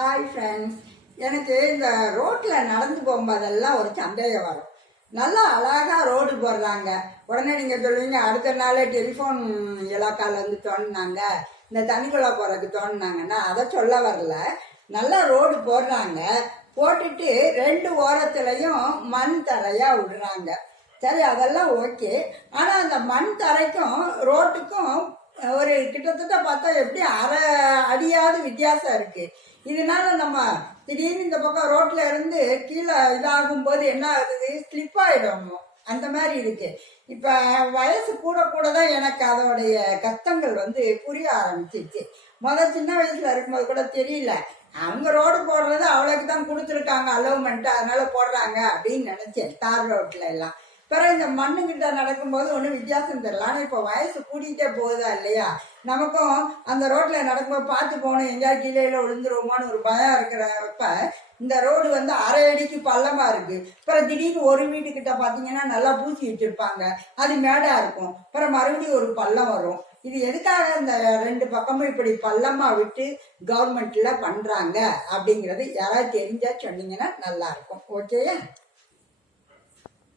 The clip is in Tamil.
Hi friends. எனக்கு இந்த ரோட்டில் நடந்து போகும்போதெல்லாம் ஒரு சந்தேகம் வரும். நல்லா அழகாக ரோடு போடுறாங்க. உடனே நீங்கள் சொல்லுவீங்க, அடுத்த நாளே டெலிஃபோன் இலாக்காவில் வந்து தோணுனாங்க, இந்த தண்ணிக்குள்ளே போகிறதுக்கு தோணுனாங்கன்னா அதை சொல்ல வரல. நல்லா ரோடு போடுறாங்க, போட்டுட்டு ரெண்டு ஓரத்துலையும் மண் தரையாக விடுறாங்க. சரி, அதெல்லாம் ஓகே. ஆனால் அந்த மண் தரைக்கும் ரோட்டுக்கும் ஒரு கிட்டத்தட்ட பார்த்தா எப்படி அரை அடியாவது வித்தியாசம் இருக்கு. இதனால நம்ம திடீர்னு இந்த பக்கம் ரோட்ல இருந்து கீழே இதாகும் போது என்ன ஆகுது, ஸ்லிப் ஆயிடும். அந்த மாதிரி இருக்கு. இப்ப வயசு கூட கூட தான் எனக்கு அதோடைய கஷ்டங்கள் புரிய ஆரம்பிச்சிருச்சு. சின்ன வயசுல இருக்கும்போது கூட தெரியல, அவங்க ரோடு போடுறது அவளுக்கு தான் கொடுத்துருக்காங்க அலோவ்மெண்ட், அதனால போடுறாங்க அப்படின்னு நினைச்சேன் தார் ரோட்ல எல்லாம். பிறகு இந்த மண்ணுகிட்ட நடக்கும்போது ஒன்றும் வித்தியாசம் தெரியல. ஆனால் இப்போ வயசு கூட்டிகிட்டே போகுதா இல்லையா, நமக்கும் அந்த ரோட்டில் நடக்கும்போது பார்த்து போகணும், எங்கேயாவது கீழே விழுந்துருவோமான்னு ஒரு பயம் இருக்கிறப்ப இந்த ரோடு அரை அடிக்கு பள்ளமாக இருக்குது. அப்புறம் திடீர்னு ஒரு வீட்டுக்கிட்ட பார்த்தீங்கன்னா நல்லா பூசி வச்சுருப்பாங்க, அது மேடாக இருக்கும். அப்புறம் மறுபடியும் ஒரு பள்ளம் வரும். இது எதுக்காக இந்த ரெண்டு பக்கமும் இப்படி பள்ளமாக விட்டு கவர்மெண்ட்டில் பண்ணுறாங்க அப்படிங்கிறது யாராவது தெரிஞ்சால் சொன்னீங்கன்னா நல்லாயிருக்கும். ஓகேயா?